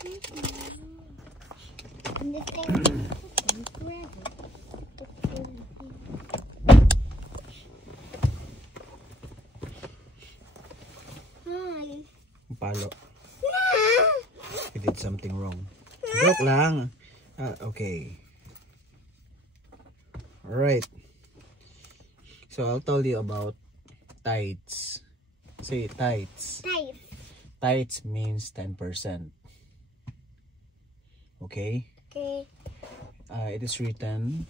Palo. You did something wrong. Joke lang. Okay. Alright. So I'll tell you about tithes. Say tithes. Tithes. Tithes means 10%. Okay? Okay. It is written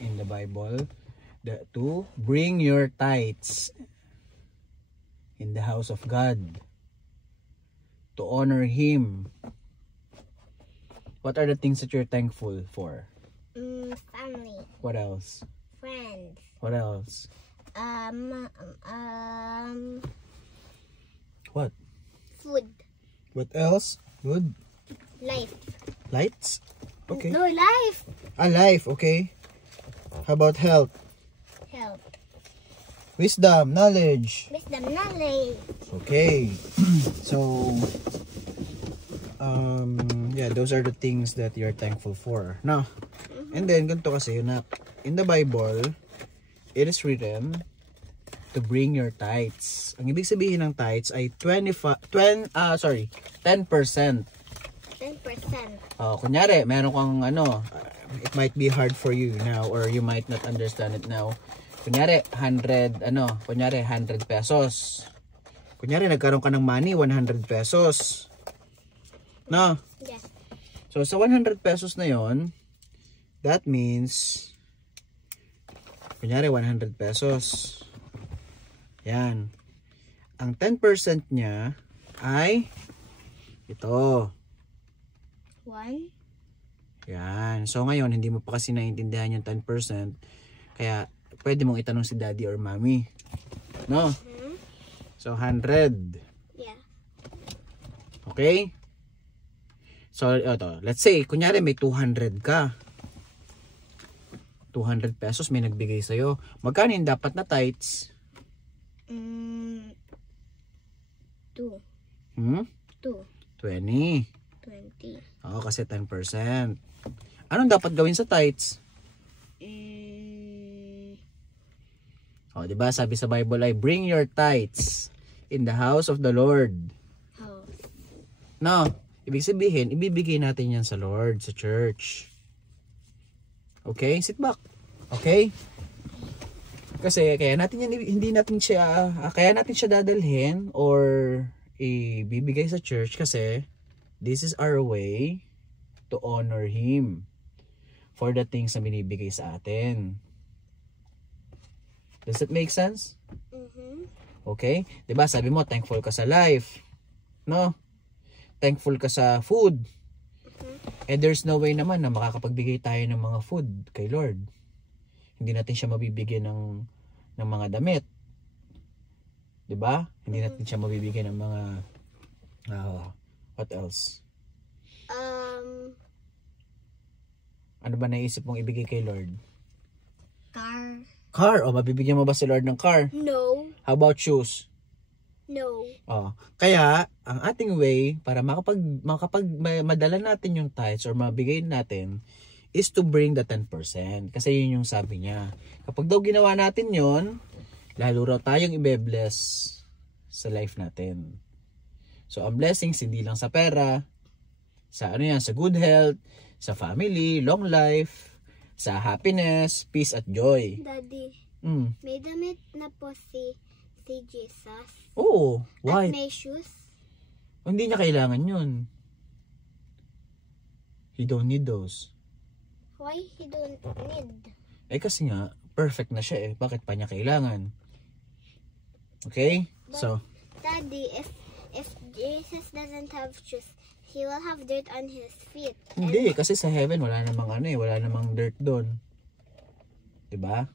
in the Bible that to bring your tithes in the house of God, to honor Him. What are the things that you're thankful for? Family. What else? Friends. What else? What? Food. What else? Good. Life. Lights? Okay. No, life. Life, okay. How about health? Health. Wisdom, knowledge. Wisdom, knowledge. Okay. So, yeah, those are the things that you're thankful for. Now, and then, ganito kasi, na, in the Bible, it is written to bring your tithes. Ang ibig sabihin ng tithes ay 10%. 10%. Kunyari, meron kang it might be hard for you now or you might not understand it now. Kunyari, 100 pesos. Kunyari, nagkaroon ka ng money, 100 pesos. No? Yes. So, sa 100 pesos na yon, that means, kunyari, 100 pesos. Yan. Ang 10% niya ay ito. 1. Yan. So, ngayon, hindi mo pa kasi naiintindihan yung 10%. Kaya, pwede mong itanong si daddy or mommy. No? So, 100. Yeah. Okay? So, ito. Let's say, kunyari may 200 ka. 200 pesos may nagbigay sa'yo. Magkano yung dapat na tithes? 2. 2. 20. 20. Oo, kasi 10%. Anong dapat gawin sa tithes? O, diba? Sabi sa Bible ay, bring your tithes in the house of the Lord. House. No, ibig sabihin, ibibigay natin yan sa Lord, sa church. Okay? Sit back. Okay? Kasi kaya natin yan, kaya natin siya dadalhin or ibibigay sa church kasi this is our way to honor Him for the things na binibigay sa atin. Does it make sense? Okay? Diba sabi mo, thankful ka sa life. No? Thankful ka sa food. And there's no way naman na makakapagbigay tayo ng mga food kay Lord. Hindi natin siya mabibigyan ng mga damit. Diba? Hindi natin siya mabibigyan ng mga what else? Ano ba naisip mong ibigay kay Lord? Car. Car? O mabibigyan mo ba si Lord ng car? No. How about shoes? No. Kaya ang ating way para madala natin yung tithes or mabigay natin is to bring the 10%. Kasi yun yung sabi niya. Kapag daw ginawa natin yon, lalo raw tayong ibe-bless sa life natin. So ang blessings hindi lang sa pera, sa sa good health, sa family, long life, sa happiness, peace at joy. Daddy, may damit na po si Jesus. Oo, why? At may shoes. Hindi niya kailangan yun. He don't need those. Why he don't need? Kasi nga, perfect na siya Bakit pa niya kailangan? Okay? But, Daddy, if Jesus doesn't have shoes, he will have dirt on his feet. Hindi, kasi sa heaven wala namang wala namang dirt doon. 'Di ba?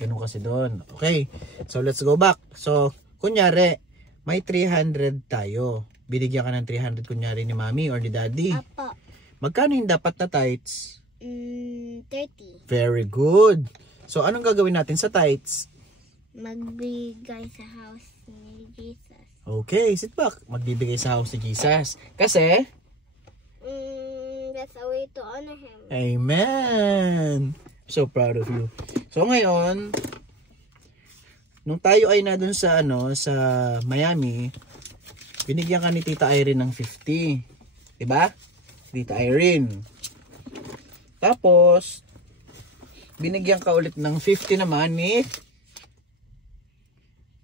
Ganun kasi doon. Okay. So let's go back. So, kunyari, may 300 tayo. Binigyan ka ng 300 kunyari ni Mommy or ni Daddy. Apo. Magkano yung dapat na tithes? 30. Very good. So, anong gagawin natin sa tithes? Magbigay sa house ni Jesus. Okay, sit back. Magbibigay sa house ni Jesus. Kasi, that's a way to honor Him. Amen! So proud of you. So ngayon, nung tayo ay na dun sa sa Miami, binigyan ka ni Tita Irene ng 50. Diba? Tita Irene. Tapos, binigyan ka ulit ng 50 naman ni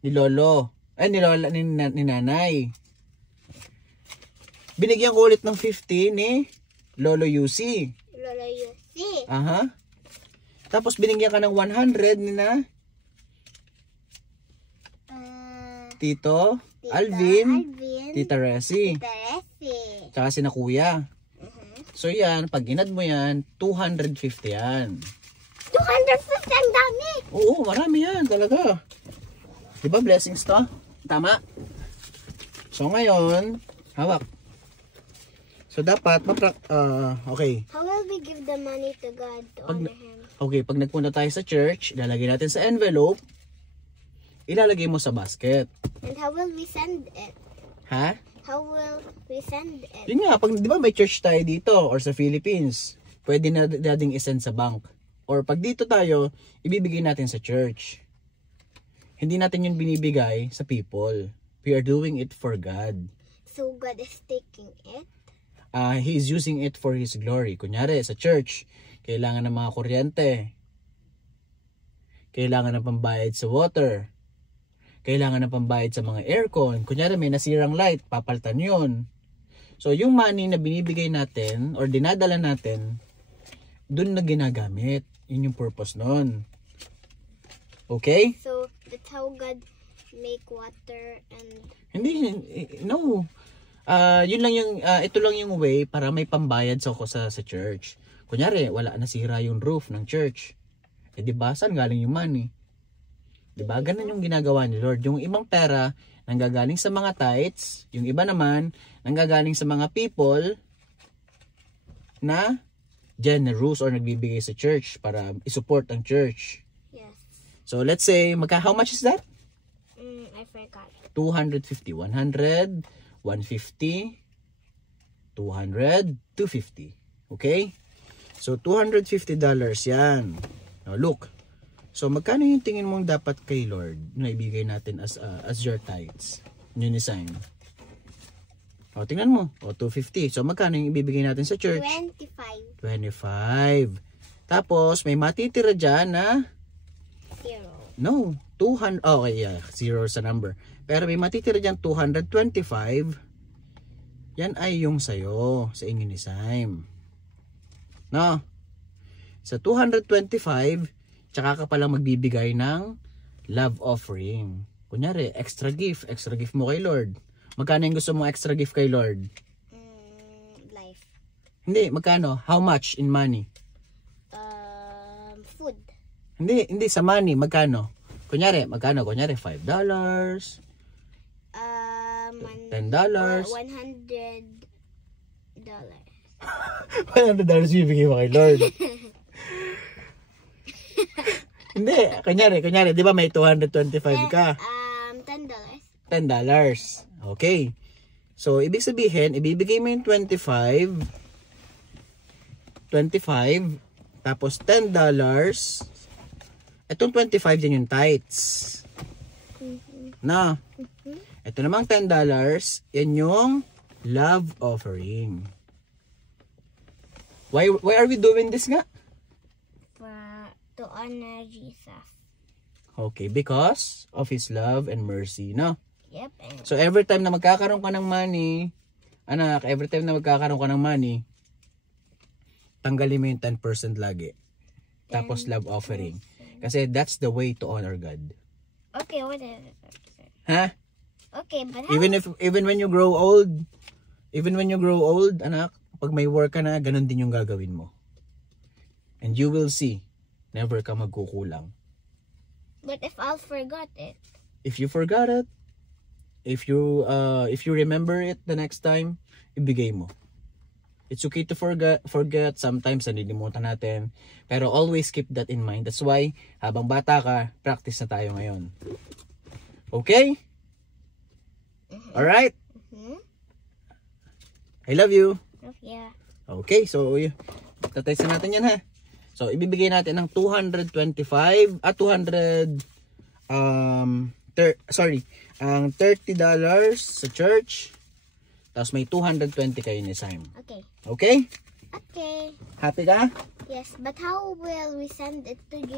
Lolo. Ni Lola, ni Nanay. Binigyan ko ulit ng 50 ni Lolo Yusi. Lolo Yusi. Aha. Tapos binigyan ka ng 100 ni na Tito Alvin, Tita Resi, tsaka si na Kuya. So yan, pag ginad mo yan, 250 yan. 250 ang dami! Oo, marami yan talaga. Diba blessings to? Tama? So ngayon, hawak. So dapat, okay. How will we give the money to God to honor Him? Okay, pag nagpunta tayo sa church, ilalagay natin sa envelope, ilalagay mo sa basket. And how will we send it? Ha? How will we send it? Yun nga, pag, di ba may church tayo dito or sa Philippines, pwede na nating isend sa bank. Or pag dito tayo, ibibigay natin sa church. Hindi natin yun binibigay sa people. We are doing it for God. So God is taking it? He is using it for His glory. Kunyari, sa church, kailangan ng mga kuryente. Kailangan ng pambayad sa water. Kailangan ng pambayad sa mga aircon. Kunyari may nasirang light, papalitan yun. So yung money na binibigay natin or dinadala natin, dun na ginagamit. Yun yung purpose nun. Okay? So that's how God make water and... Hindi, no. Yun lang yung, ito lang yung way para may pambayad sa church. Kunyari, wala, nasira yung roof ng church. Di ba, saan galing yung money? Diba? Ganun yung ginagawa ni Lord. Yung ibang pera nanggagaling sa mga tithes, yung iba naman nanggagaling sa mga people na generous or nagbibigay sa church para isupport ang church. Yes. So let's say, how much is that? I forgot. 250. 100, 150, 200, 250. Okay? So $250 yan. Now look. So magkano yung tingin mong dapat kay Lord na ibigay natin as your tithes? Yun ni sign. O tingnan mo. O 250. So magkano yung ibibigay natin sa church? 25. 25. Tapos may matitira dyan na 0. no, 200. Okay, yeah, 0 sa number. Pero may matitira dyan 225. Yan ay yung sayo sa inyo ni Sime. No? Sa 225, tsaka ka palang magbibigay ng love offering. Kunyari, extra gift mo kay Lord. Magkano yung gusto mong extra gift kay Lord? Life. Hindi, magkano? How much in money? Food. Hindi sa money, magkano? Kunyari, magkano? Kunyari, $5. $10. $100. $100 bibigay mo kay Lord. Hindi, kunyari, di ba may 225 ka? $10. $10. Okay. So, ibig sabihin, ibibigay mo yung 25, tapos $10, itong 25 din yung tithes. Na, ito namang $10, yan yung love offering. Why are we doing this nga? To honor Jesus. Okay, because of His love and mercy, no? Yep. So, every time na magkakaroon ka ng money, anak, tanggalin mo yung 10% lagi. Tapos love offering. Kasi that's the way to honor God. Okay, what is it? Ha? Okay, but how? Even when you grow old, anak, pag may work ka na, ganun din yung gagawin mo. And you will see, never ka magkukulang. But if I'll forgot it? If you forgot it, if you remember it the next time, ibigay mo. It's okay to forget. Sometimes nanilimutan natin. Pero always keep that in mind. That's why, habang bata ka, practice na tayo ngayon. Okay? Alright? I love you. Yeah. Okay, so tatestin natin yan ha. So ibibigay natin ng 225 at 200 ang $30 sa church. Tapos may 220 kayo ni Simon. Okay. Okay? Okay. Happy ka? Yes, but how will we send it to Jesus?